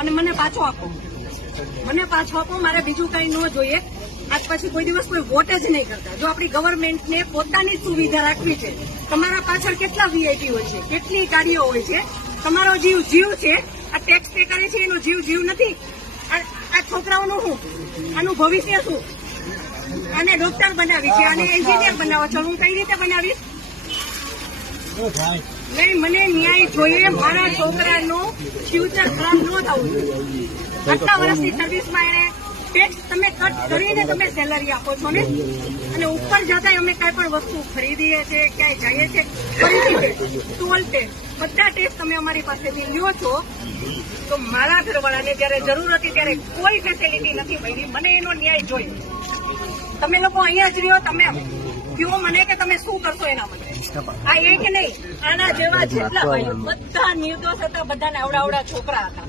અને મને પાછો આપો, મારે બીજું કઈ ન જોઈએ. આજ પછી કોઈ દિવસ કોઈ વોટ જ નહીં કરતા. જો આપણી ગવર્મેન્ટને પોતાની જ સુવિધા રાખવી છે, તમારા પાછળ કેટલા વીઆઈપી હોય છે, કેટલી ગાડીઓ હોય છે, તમારો જીવ છે. આ ટેક્સ પે કરે છે એનો જીવ નથી. આ છોકરાઓનું શું, આનું ભવિષ્ય શું? આને ડોક્ટર બનાવી છે, આને એન્જિનિયર બનાવો છો, હું કઈ રીતે બનાવીશ? નહીં, મને ન્યાય જોઈએ. મારા છોકરાનું ફ્યુચર ખરાબ ન થવું જોઈએ. આટલા વર્ષની સર્વિસમાં એને ટેક્સ તમે કટ કરીને તમે સેલરી આપો છો ને, અને ઉપર જતા અમે કઈ પણ વસ્તુ ખરીદીએ છીએ, ક્યાંય જઈએ છીએ, ખરીદીએ ટોલ ટેક્સ, બધા ટેક્સ તમે અમારી પાસેથી લ્યો છો. તો મારા ઘરવાળાને જયારે જરૂર હતી ત્યારે કોઈ ફેસિલિટી નથી મળી. મને એનો ન્યાય જોઈએ. તમે લોકો અહીંયા જ રહ્યો, તમે કહો મને કે તમે શું કરશો એના માટે. આ એક નહીં, આના જેવા જેટલા ભાઈઓ બધા નિર્દોષ હતા, બધાને આવડા છોકરા હતા.